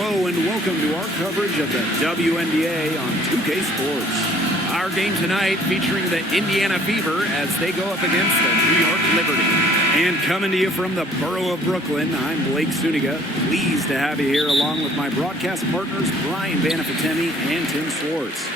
Hello and welcome to our coverage of the WNBA on 2K Sports. Our game tonight featuring the Indiana Fever as they go up against the New York Liberty. And coming to you from the borough of Brooklyn, I'm Blake Suniga. Pleased to have you here along with my broadcast partners, Brian Banafitemi and Tim Swartz.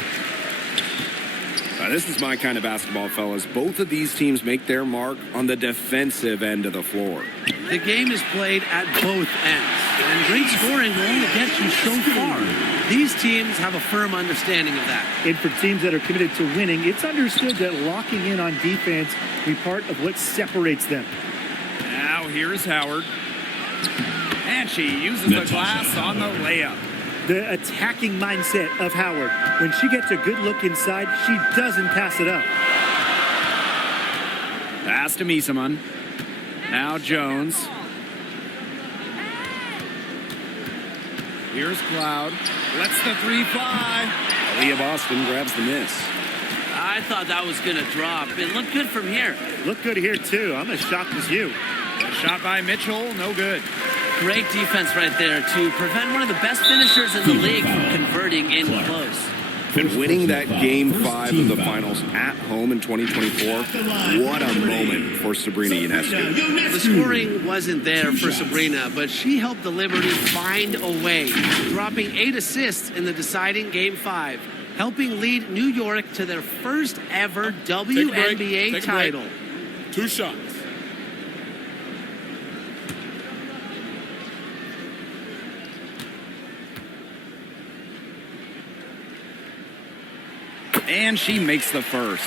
This is my kind of basketball, fellas. Both of these teams make their mark on the defensive end of the floor. The game is played at both ends, and great scoring will only get you so far. These teams have a firm understanding of that. And for teams that are committed to winning, it's understood that locking in on defense will be part of what separates them. Now here's Howard. And she uses the glass on the layup. The attacking mindset of Howard. When she gets a good look inside, she doesn't pass it up. Pass to Misaman. Now Jones. Here's Cloud. Lets the three fly. Aaliyah Boston grabs the miss. I thought that was going to drop. It looked good from here. Looked good here, too. I'm as shocked as you. Shot by Mitchell, no good. Great defense right there to prevent one of the best finishers in the league from converting in close. And winning that Game 5 of the finals at home in 2024, what a moment for Sabrina Ionescu. The scoring wasn't there for Sabrina, but she helped the Liberty find a way, dropping 8 assists in the deciding Game 5, helping lead New York to their first ever WNBA title. 2 shots. And she makes the first.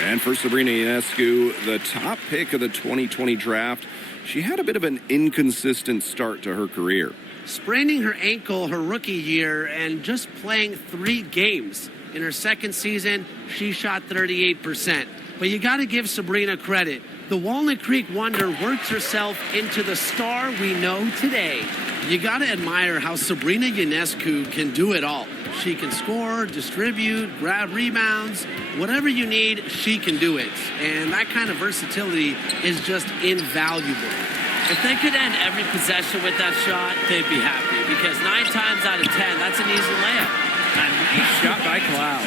And for Sabrina Ionescu, the top pick of the 2020 draft, she had a bit of an inconsistent start to her career. Spraining her ankle her rookie year and just playing 3 games. In her second season, she shot 38%. But you got to give Sabrina credit. The Walnut Creek Wonder worked herself into the star we know today. You got to admire how Sabrina Ionescu can do it all. She can score, distribute, grab rebounds. Whatever you need, she can do it. And that kind of versatility is just invaluable. If they could end every possession with that shot, they'd be happy. Because 9 times out of 10, that's an easy layup. A nice shot by Cloud.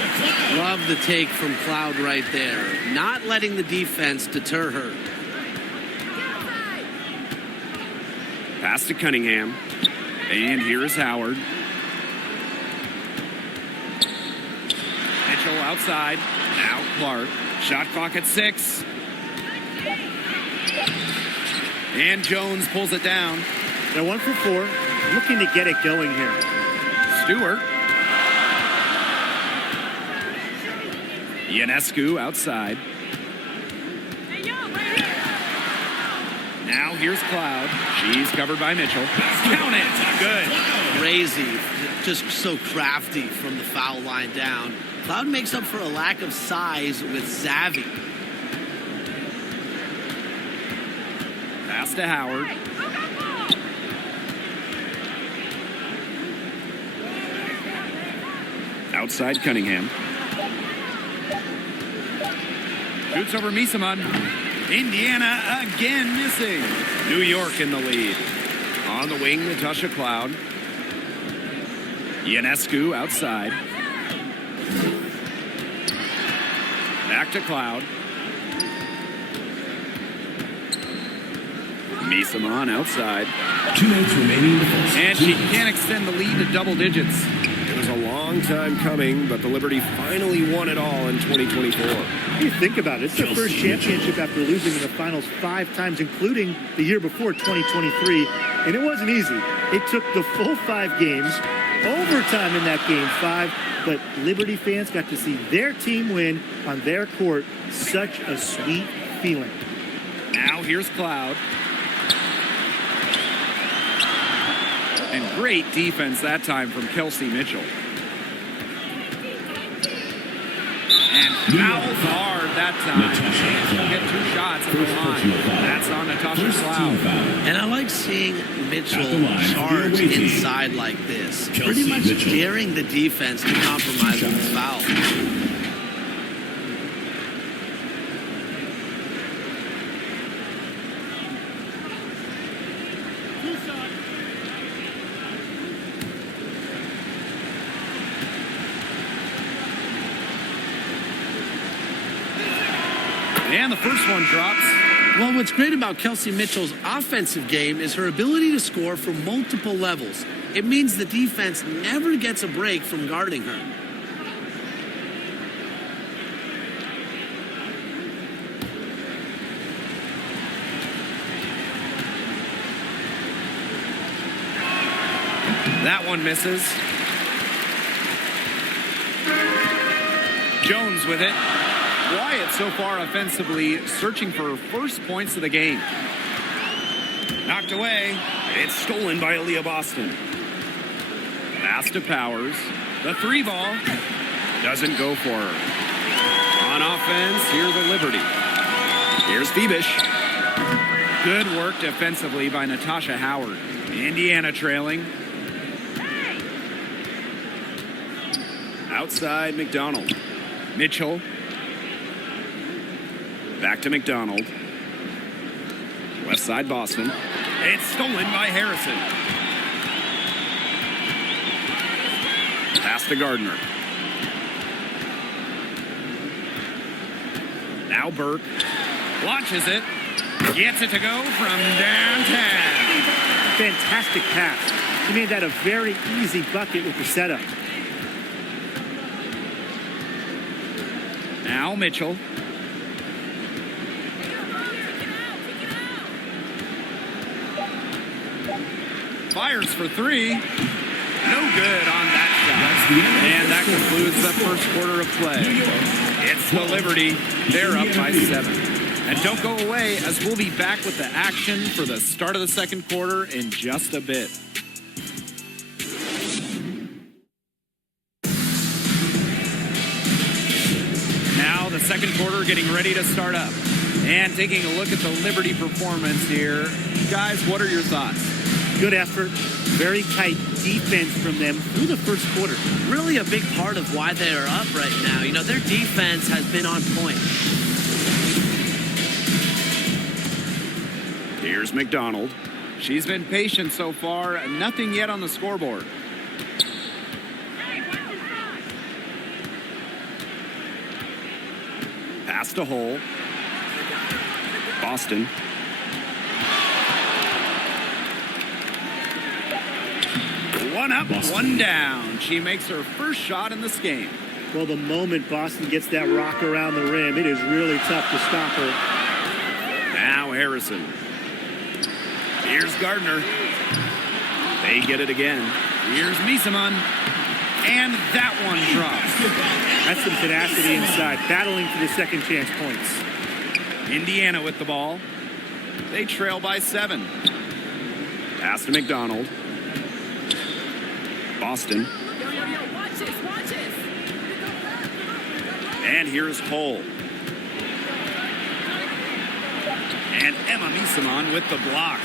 Love the take from Cloud right there. Not letting the defense deter her. Pass to Cunningham. And here's Howard. Mitchell outside. Now Clark. Shot clock at 6. And Jones pulls it down. They're 1 for 4. Looking to get it going here. Stewart. Ionescu outside. Now here's Cloud. She's covered by Mitchell. Count it. Good. Crazy. Just so crafty from the foul line down. Cloud makes up for a lack of size with savvy. Pass to Howard. Outside Cunningham. Shoots over Misaman. Indiana again missing. New York in the lead. On the wing, Natasha Cloud. Ionescu outside. Back to Cloud. Misaman outside. 2 minutes remaining in the first. And she can't extend the lead to double digits. It was a long time coming, but the Liberty finally won it all in 2024. You think about it, it's their first championship after losing in the finals 5 times, including the year before, 2023. And it wasn't easy. It took the full 5 games, overtime in that game 5, but Liberty fans got to see their team win on their court. Such a sweet feeling. Now here's Cloud. And great defense that time from Kelsey Mitchell. And fouled hard that time. She'll get 2 shots at the line. That's on Natasha Cloud. And I like seeing Mitchell charge inside like this. Pretty much daring the defense to compromise on the foul. And the first one drops. Well, what's great about Kelsey Mitchell's offensive game is her ability to score from multiple levels. It means the defense never gets a break from guarding her. That one misses. Jones with it. Wyatt so far offensively searching for her first points of the game. Knocked away. It's stolen by Aaliyah Boston. Pass to Powers. The three ball doesn't go for her. On offense, here the Liberty. Here's Phoebish. Good work defensively by Natasha Howard. Indiana trailing. Outside McDonald. Mitchell. Back to McDonald. West side Boston. It's stolen by Harrison. Pass to Gardner. Now Burke. Launches it. Gets it to go from downtown. Fantastic pass. He made that a very easy bucket with the setup. Now Mitchell. Fires for three. No good on that shot. And that concludes the first quarter of play. It's the Liberty. They're up by 7. And don't go away, as we'll be back with the action for the start of the second quarter in just a bit. Now the second quarter getting ready to start up. And taking a look at the Liberty performance here. Guys, what are your thoughts? Good effort. Very tight defense from them through the first quarter. Really a big part of why they are up right now. You know, their defense has been on point. Here's McDonald. She's been patient so far. Nothing yet on the scoreboard. Pass to Hole. Boston. One up, one down. She makes her first shot in this game. Well, the moment Boston gets that rock around the rim, it is really tough to stop her. Now Harrison. Here's Gardner. They get it again. Here's Misaman. And that one drops. That's some tenacity inside, battling for the second chance points. Indiana with the ball. They trail by 7. Pass to McDonald. Boston. And here's Hull. And Emma Misaman with the block.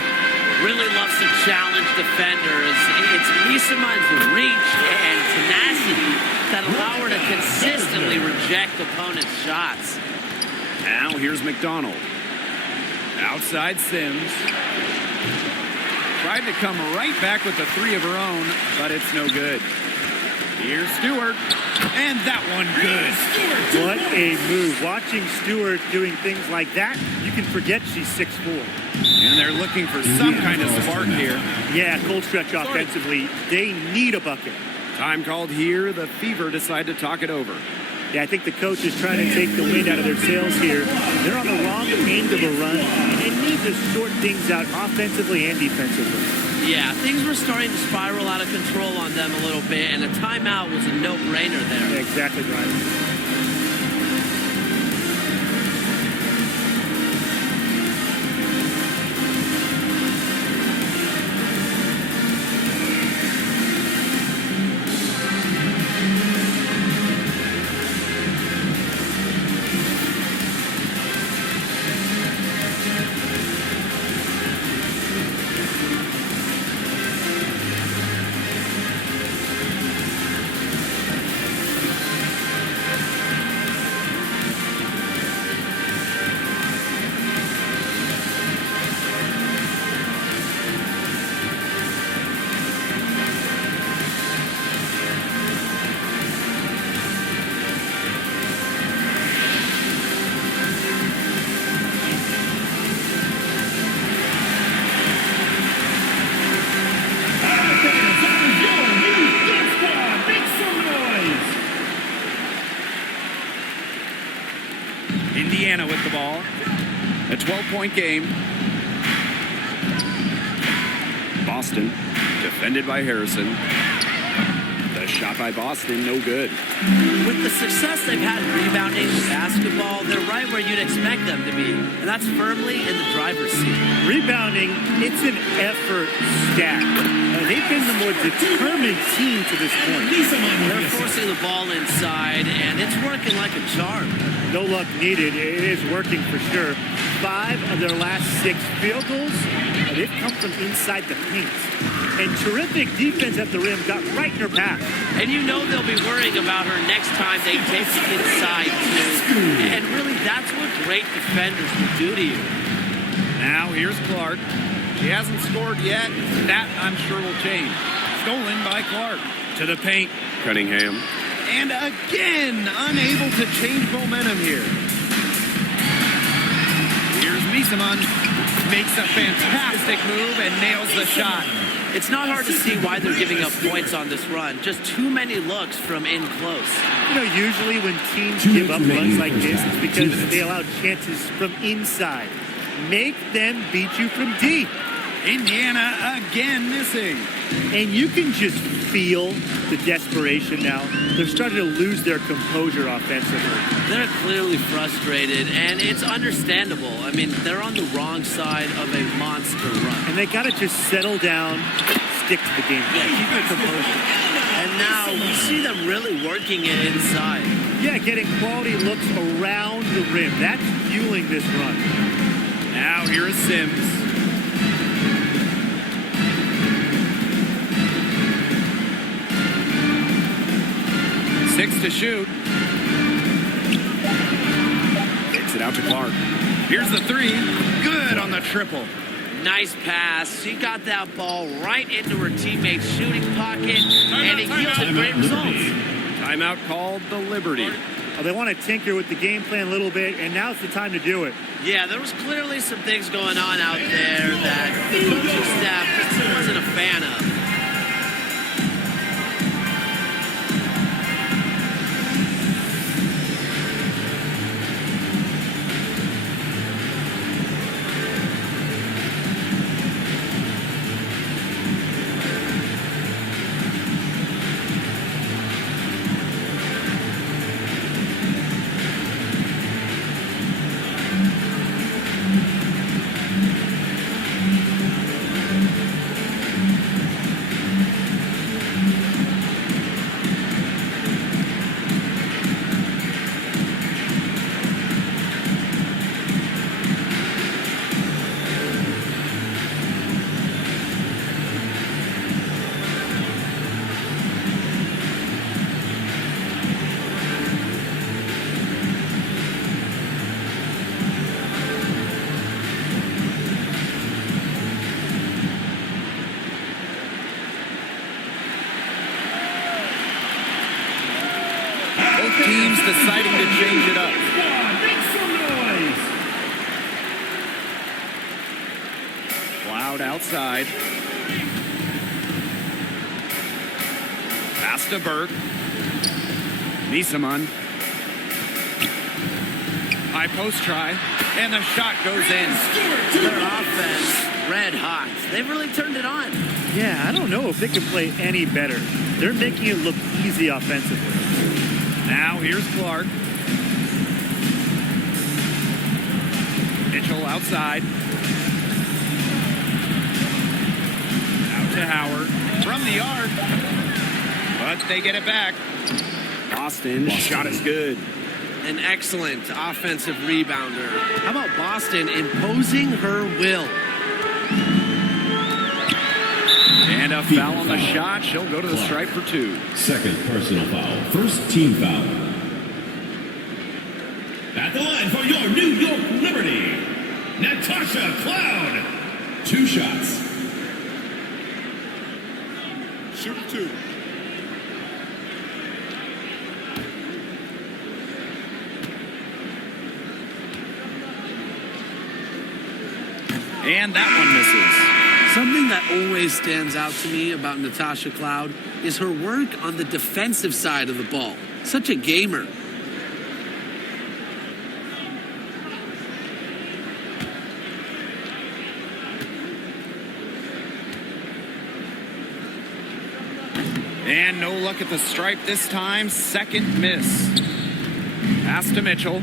Really loves to challenge defenders. It's Misaman's reach and tenacity that allow her to consistently reject opponents' shots. Now here's McDonald. Outside Sims. Tried to come right back with the three of her own, but it's no good. Here's Stewart. And that one good. What a move. Watching Stewart doing things like that, you can forget she's 6'4". And they're looking for some kind of spark here. Yeah, cold stretch offensively. They need a bucket. Time called here. The Fever decide to talk it over. Yeah, I think the coach is trying to take the wind out of their sails here. They're on the wrong end of a run and need to sort things out offensively and defensively. Yeah, things were starting to spiral out of control on them a little bit, and a timeout was a no-brainer there. Yeah, exactly right. Indiana with the ball. A 12-point game. Boston, defended by Harrison. The shot by Boston, no good. With the success they've had rebounding the basketball, they're right where you'd expect them to be, and that's firmly in the driver's seat. Rebounding, it's an effort stat. They've been the more determined team to this point. They're forcing the ball inside, and it's working like a charm. No luck needed. It is working for sure. 5 of their last 6 field goals, they've come from inside the paint. And terrific defense at the rim got right in her path. And you know they'll be worrying about her next time they take it inside, too. And really, that's what great defenders will do to you. Now here's Clark. She hasn't scored yet. That, I'm sure, will change. Stolen by Clark. To the paint. Cunningham. And again, unable to change momentum here. Here's Misaman. Makes a fantastic move and nails the shot. It's not hard to see why they're giving up points on this run. Just too many looks from in close. You know, usually when teams give up runs like this, it's because they allow chances from inside. Make them beat you from deep. Indiana again missing. And you can just feel the desperation now. They're starting to lose their composure offensively. They're clearly frustrated, and it's understandable. I mean, they're on the wrong side of a monster run. And they got to just settle down, stick to the game. Yeah, keep their composure. And now we see them really working it inside. Yeah, getting quality looks around the rim. That's fueling this run. Now here is Sims. Six to shoot. Gets it out to Clark. Here's the three. Good on the triple. Nice pass. She got that ball right into her teammate's shooting pocket, and it yielded great results. Timeout called the Liberty. They want to tinker with the game plan a little bit, and now's the time to do it. Yeah, there was clearly some things going on out there that the coaching staff just wasn't a fan of. Teams deciding to change it up. Cloud outside. Pass to Burke. Misaman. High post try. And the shot goes in. Their offense, red hot. They've really turned it on. Yeah, I don't know if they can play any better. They're making it look easy offensively. Now here's Clark. Mitchell outside. Out to Howard. From the arc. But they get it back. Boston. Shot is good. An excellent offensive rebounder. How about Boston imposing her will? And a foul on the shot. She'll go to the stripe for 2. Second personal foul. First team foul. At the line for your New York Liberty, Natasha Cloud. 2 shots. Shoot 2. And that one misses. Something that always stands out to me about Natasha Cloud is her work on the defensive side of the ball. Such a gamer. And no luck at the stripe this time. Second miss. Pass to Mitchell.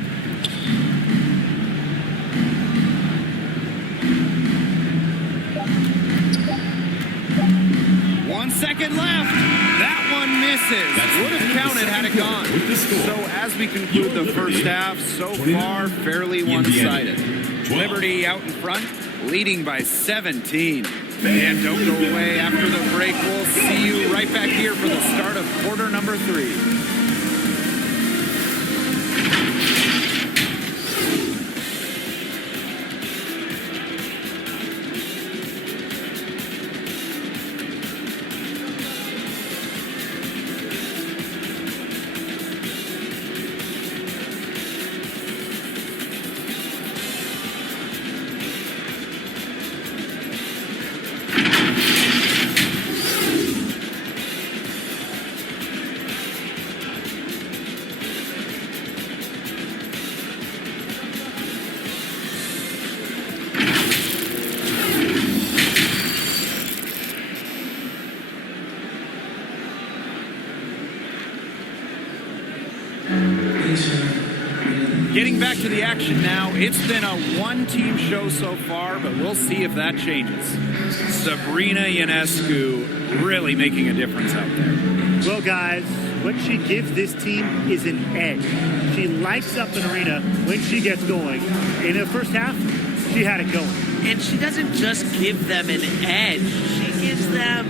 Second left. That one misses. Would have counted had it gone. So as we conclude the first half, so far fairly one-sided. Liberty out in front, leading by 17. And don't go away after the break. We'll see you right back here for the start of quarter number 3. Getting back to the action now, it's been a one-team show so far, but we'll see if that changes. Sabrina Ionescu really making a difference out there. Well, guys, what she gives this team is an edge. She lights up an arena when she gets going. In the first half, she had it going. And she doesn't just give them an edge. She gives them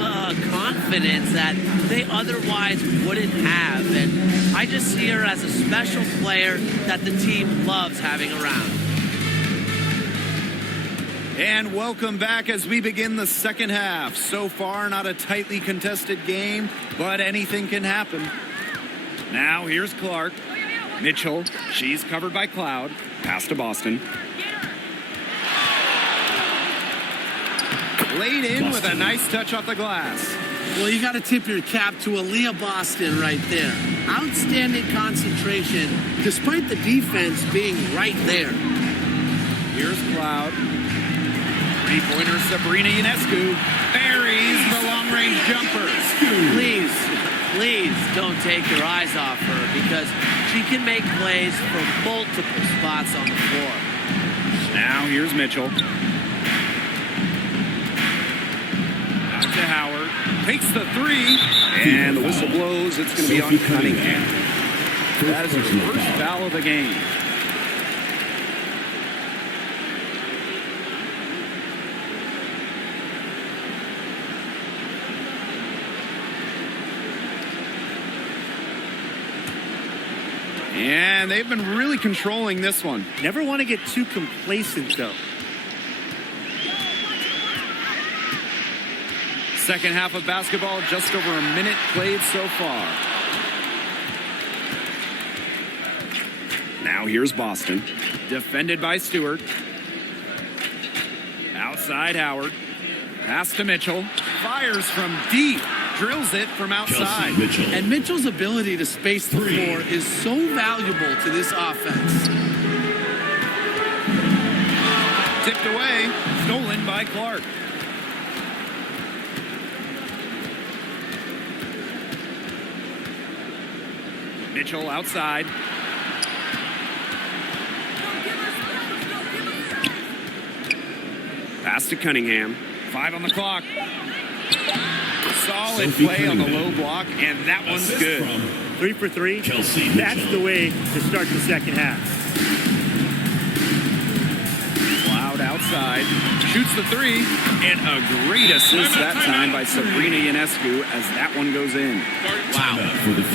confidence that they otherwise wouldn't have. And I just see her as a special player that the team loves having around. And welcome back as we begin the second half. So far, not a tightly contested game, but anything can happen. Now, here's Clark. Mitchell, she's covered by Cloud. Pass to Boston. Laid in with a nice touch off the glass. Well, you got to tip your cap to Aaliyah Boston right there. Outstanding concentration, despite the defense being right there. Here's Cloud. Three-pointer Sabrina Ionescu buries the long-range jumper. Please don't take your eyes off her because she can make plays from multiple spots on the floor. Now here's Mitchell. Out to Howard. Takes the three. And the whistle blows. It's going to be on Cunningham. That is her first foul of the game. And they've been really controlling this one. Never want to get too complacent, though. Second half of basketball, just over a minute played so far. Now here's Boston. Defended by Stewart. Outside Howard. Pass to Mitchell. Fires from deep. Drills it from outside. And Mitchell's ability to space the floor is so valuable to this offense. Tipped away. Stolen by Clark. Mitchell outside. Pass to Cunningham. 5 on the clock. Solid play on the low block, and that one's good. 3 for 3. That's the way to start the second half. Cloud outside. Shoots the three, and a great assist that time by Sabrina Ionescu as that one goes in. Wow.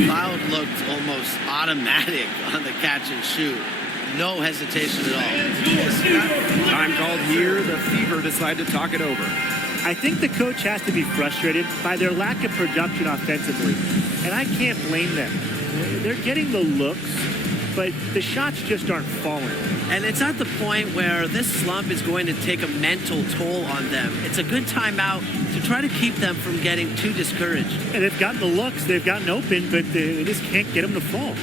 Cloud looked almost automatic on the catch and shoot. No hesitation at all. Time called here. The Fever decide to talk it over. I think the coach has to be frustrated by their lack of production offensively, and I can't blame them. They're getting the looks, but the shots just aren't falling. And it's at the point where this slump is going to take a mental toll on them. It's a good timeout to try to keep them from getting too discouraged. And they've gotten the looks, they've gotten open, but they just can't get them to fall.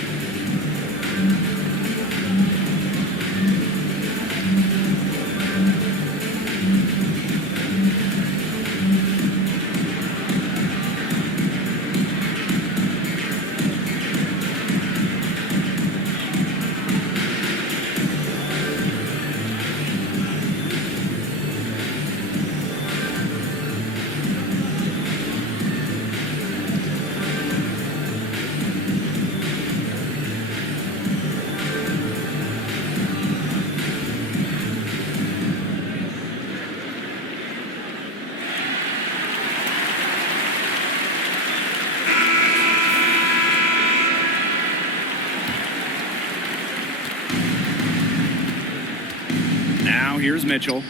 Now here's Mitchell.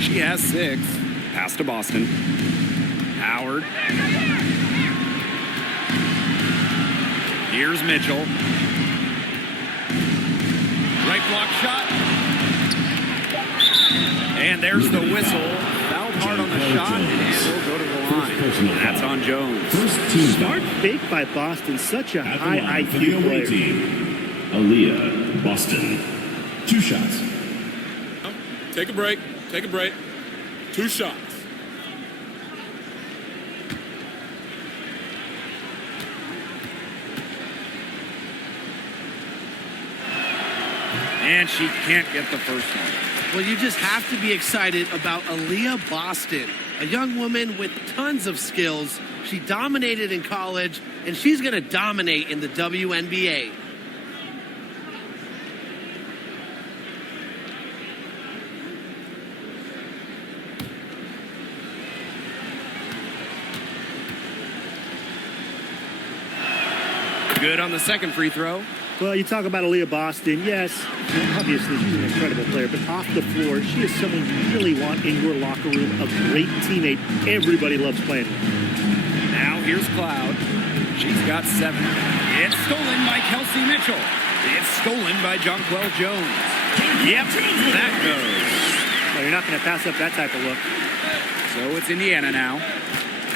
She has 6. Pass to Boston. Howard. Here's Mitchell. Right block shot. And there's the whistle. Fouled hard on the shot, and we'll go to the line. That's on Jones. Smart fake by Boston. Such a high IQ player. Aaliyah, Boston. 2 shots. Take a break. Take a break. 2 shots. And she can't get the first one. Well, you just have to be excited about Aaliyah Boston, a young woman with tons of skills. She dominated in college, and she's going to dominate in the WNBA. Good on the second free throw. Well, you talk about Aaliyah Boston. Yes, obviously she's an incredible player, but off the floor, she is someone you really want in your locker room, a great teammate. Everybody loves playing with. Now here's Cloud. She's got 7. It's stolen by Kelsey Mitchell. It's stolen by Jonquel Jones. Yep, that goes. Well, you're not going to pass up that type of look. So it's Indiana now.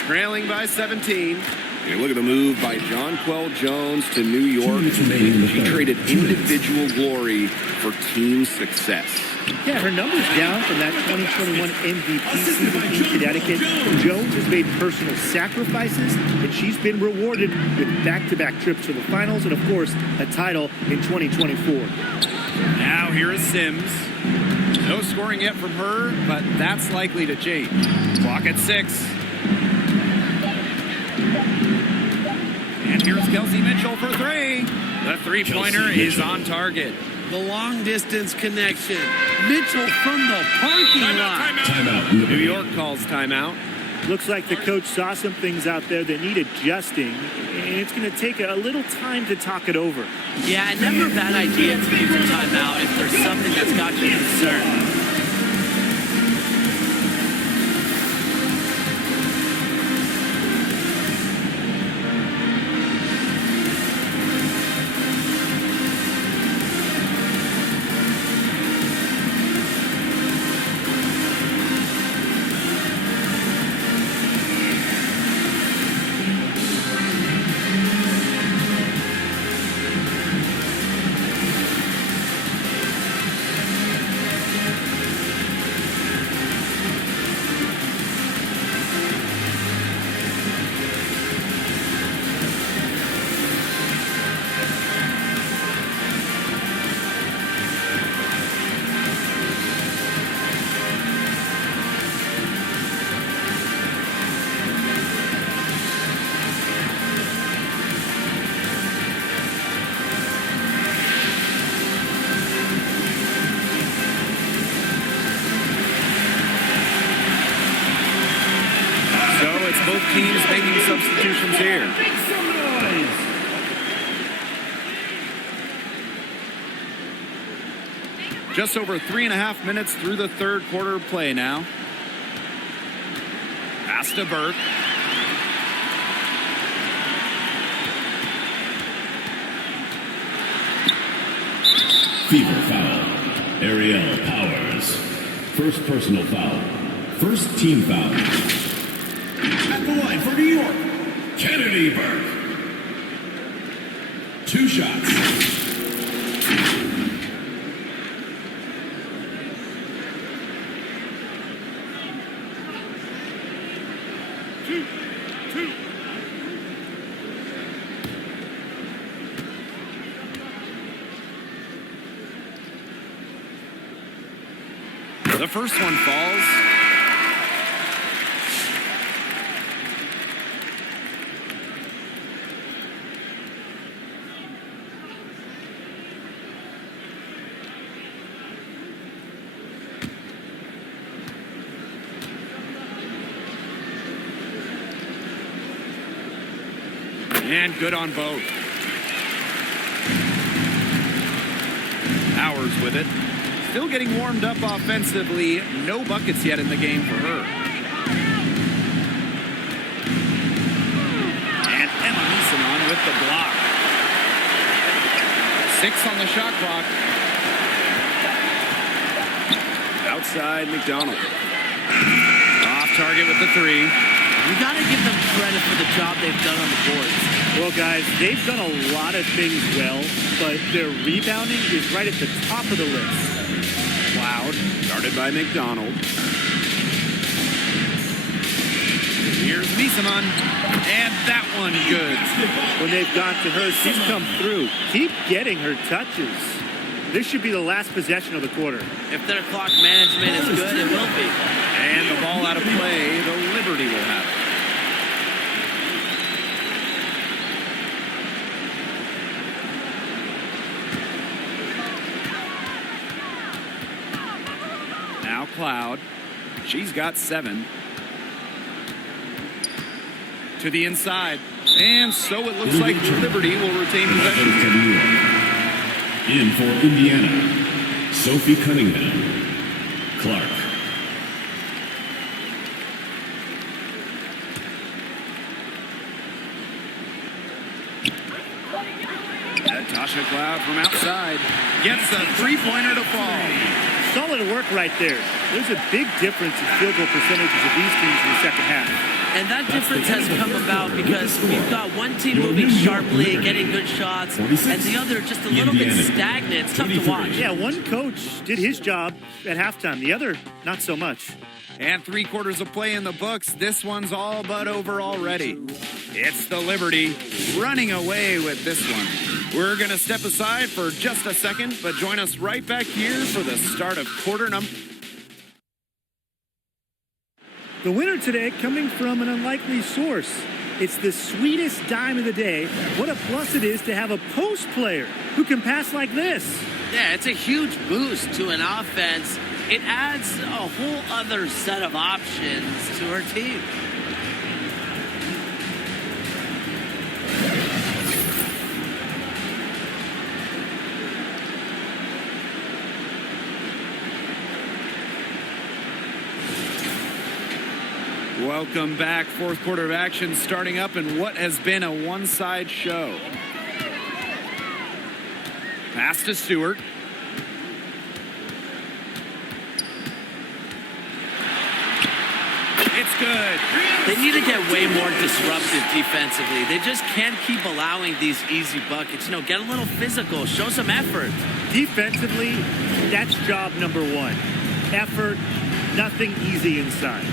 Trailing by 17. And look at the move by Jonquel Jones to New York. She traded individual glory for team success. Yeah, her numbers down from that 2021 MVP season in Connecticut. Jones has made personal sacrifices, and she's been rewarded with back-to-back trips to the finals and, of course, a title in 2024. Now here is Sims. No scoring yet from her, but that's likely to change. Clock at 6. And here's Kelsey Mitchell for 3. The three-pointer is on target. The long-distance connection. Mitchell from the parking lot. Timeout. New York calls timeout. Looks like the coach saw some things out there that need adjusting, and it's going to take a little time to talk it over. Yeah, and never a bad idea to use a timeout if there's something that's got you concerned. Both teams making substitutions here. Make some noise. Just over 3.5 minutes through the third quarter of play now. Pass to Burke. Fever foul. Ariel Powers. First personal foul. First team foul. At the line for New York, Kennedy Burke. 2 shots. The first one falls. And good on both. Powers with it. still getting warmed up offensively. No buckets yet in the game for her. And Emma Neeson with the block. 6 on the shot clock. Outside McDonald. Off target with the 3. You got to give them credit for the job they've done on the boards. Well, guys, they've done a lot of things well, but their rebounding is right at the top of the list. Cloud, guarded by McDonald. Here's Misaman, and that one good. When they've gone to her, she's come through. Keep getting her touches. This should be the last possession of the quarter. If their clock management is good, it will be. And the ball out of play, the Liberty will have it. Now Cloud. She's got 7. To the inside. And so it looks like Liberty will retain possession. In for Indiana, Sophie Cunningham. Clark. Natasha Cloud from outside gets a 3-pointer to fall. Solid work right there. There's a big difference in field goal percentages of these teams in the second half. And that difference has come about because we've got one team moving sharply, getting good shots, and the other just a little bit stagnant. It's tough to watch. Yeah, one coach did his job at halftime. The other, not so much. And 3 quarters of play in the books. This one's all but over already. It's the Liberty running away with this one. We're going to step aside for just a second, but join us right back here for the start of quarter number. The winner today coming from an unlikely source. It's the sweetest dime of the day. What a plus it is to have a post player who can pass like this. Yeah, it's a huge boost to an offense. It adds a whole other set of options to her team. Welcome back. Fourth quarter of action starting up in what has been a one-side show. Pass to Stewart. It's good. They need to get way more disruptive defensively. They just can't keep allowing these easy buckets. You know, get a little physical, show some effort. Defensively, that's job number 1. Effort, nothing easy inside.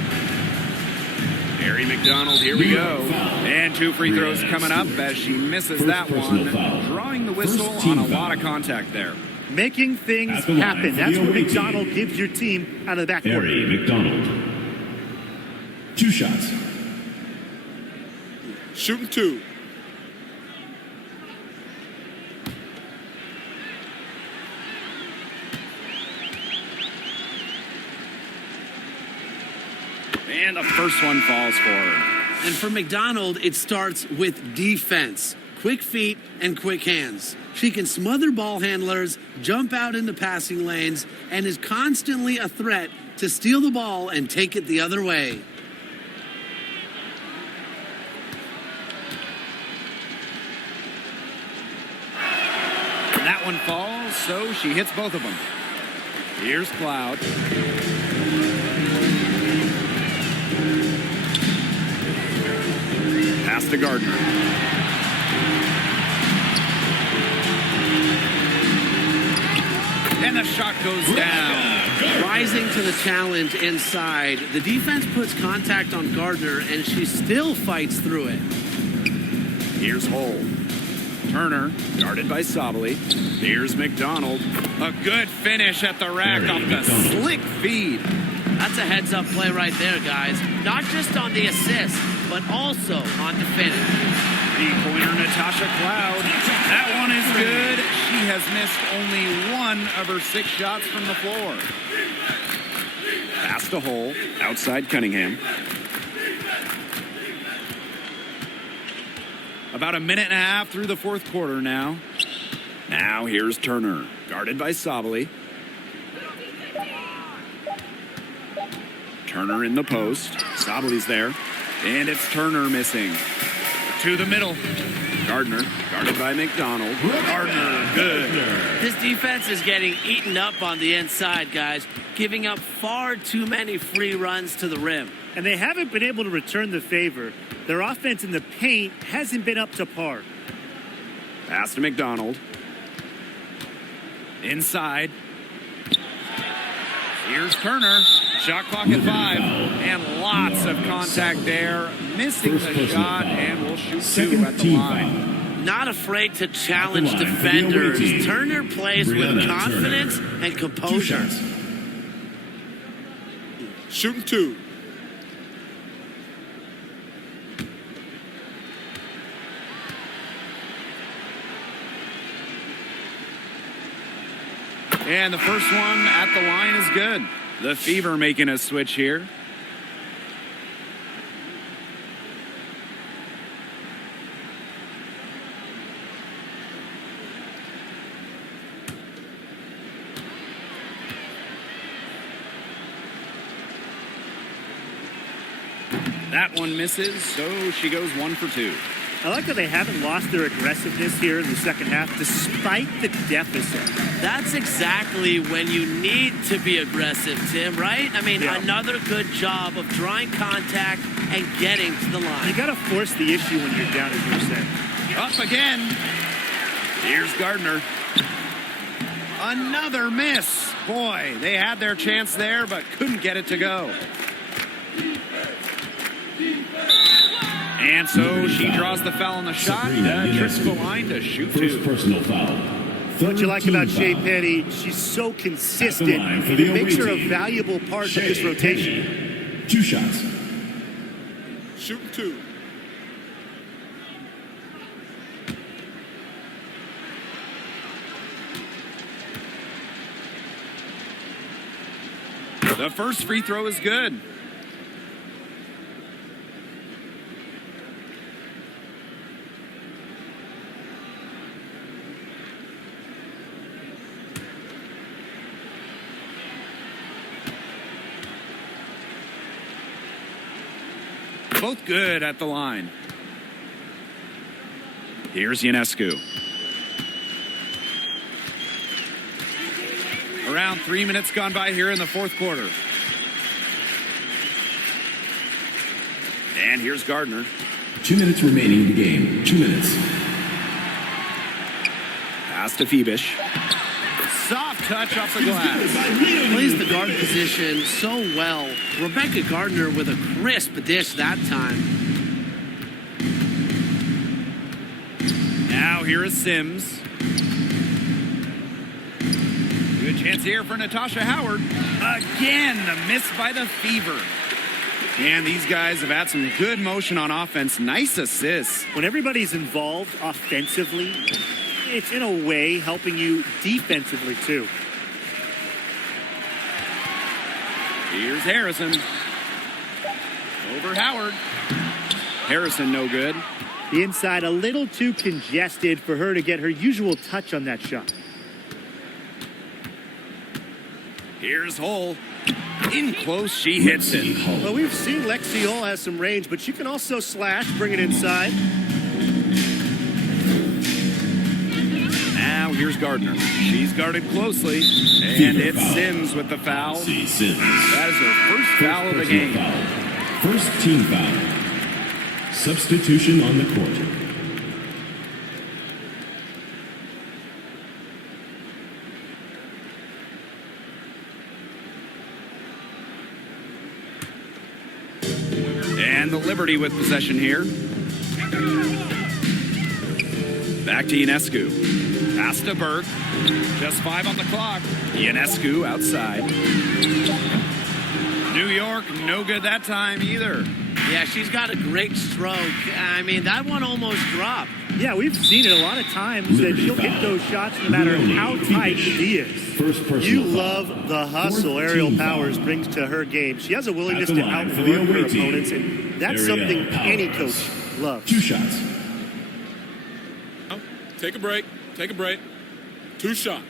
Mary McDonald, here we go. And 2 free throws coming up as she misses that one. Drawing the whistle on a lot of contact there. Making things happen. That's what McDonald gives your team out of the backcourt. Mary McDonald. 2 shots. Shooting 2. And the first one falls for her. And for McDonald, it starts with defense. Quick feet and quick hands. She can smother ball handlers, jump out into passing lanes, and is constantly a threat to steal the ball and take it the other way. That one falls, so she hits both of them. Here's Cloud. Pass to Gardner. And the shot goes down. Rising to the challenge inside, the defense puts contact on Gardner, and she still fights through it. Here's Hull. Turner, guarded by Sabali. Here's McDonald. A good finish at the rack off the slick feed. That's a heads-up play right there, guys. Not just on the assist, but also on the finish. 3-pointer Natasha Cloud. That one is good. She has missed only 1 of her 6 shots from the floor. Pass to Hull. Outside Cunningham. About a minute and a half through the fourth quarter now. Now here's Turner, guarded by Sabali. Turner in the post. Sabali's there. And it's Turner missing. To the middle. Gardner, guarded by McDonald. Gardner, good. This defense is getting eaten up on the inside, guys, giving up far too many free runs to the rim. And they haven't been able to return the favor. Their offense in the paint hasn't been up to par. Pass to McDonald. Inside. Here's Turner. Shot clock at 5. And lots of contact there. Missing the shot, and we'll shoot 2 at the line. Not afraid to challenge defenders. Turner plays with confidence and composure. Shooting 2. And the first one at the line is good. The Fever making a switch here. That one misses, so she goes 1 for 2. I like that they haven't lost their aggressiveness here in the second half, despite the deficit. That's exactly when you need to be aggressive, Tim, right? I mean, another good job of drawing contact and getting to the line. You got to force the issue when you're down, as you said. Up again. Here's Gardner. Another miss. Boy, they had their chance there, but couldn't get it to go. And so she draws the foul on the shot. Trips the line to shoot 2. First personal foul. What you like about Shea Petty, she's so consistent. It makes her a valuable part of this rotation. 2 shots. Shooting 2. The first free throw is good. Both good at the line. Here's Ionescu. Around 3 minutes gone by here in the fourth quarter. And here's Gardner. 2 minutes remaining in the game. 2 minutes. Pass to Phoebish. Soft touch off the glass. Plays the guard position so well. Rebecca Gardner with a crisp dish that time. Now here is Sims. Good chance here for Natasha Howard. Again, the miss by the Fever. And these guys have had some good motion on offense. Nice assists. When everybody's involved offensively, it's in a way helping you defensively too. Here's Harrison. Over Howard. Harrison no good. The inside a little too congested for her to get her usual touch on that shot. Here's Hull. In close, she hits it. Well, we've seen Lexi Hull has some range, but she can also slash, bring it inside. Now here's Gardner. She's guarded closely. And it's Sims with the foul. That is her first foul of the game. First team foul. Substitution on the court. And the Liberty with possession here. Back to Ionescu. Pass to Burke. Just 5 on the clock. Ionescu outside. New York, no good that time either. Yeah, she's got a great stroke. I mean, that one almost dropped. Yeah, we've seen it a lot of times that she'll hit those shots no matter how tight the D is. You love the hustle Aerial Powers brings to her game. She has a willingness to outrun her opponents, and that's something any coach loves. 2 shots. Take a break. Take a break. 2 shots.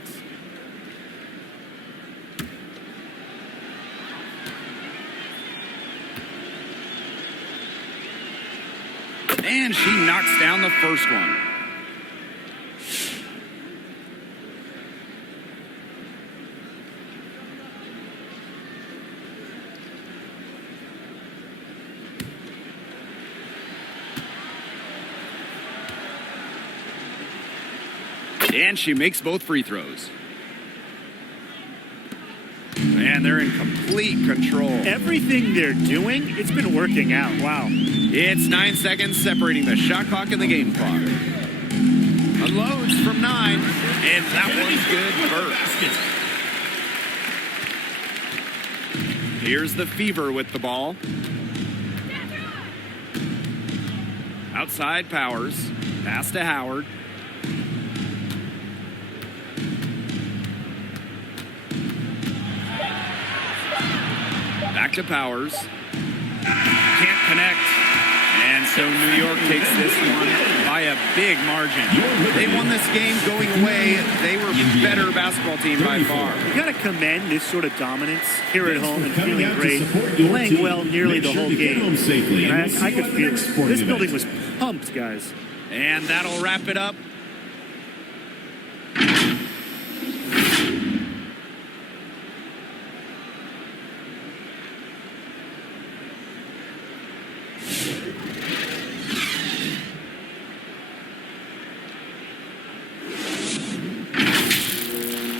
And she knocks down the first one. And she makes both free throws. And they're in complete control. Everything they're doing, it's been working out. Wow. It's 9 seconds separating the shot clock and the game clock. Unloads from 9, and that one's good first. Here's the Fever with the ball. Outside Powers. Pass to Howard. Back to Powers. Can't connect. And so New York takes this one by a big margin. They won this game going away. They were a better basketball team by far. You got to commend this sort of dominance here at home and feeling great, playing well nearly the whole game. And I could feel it. This building was pumped, guys. And that'll wrap it up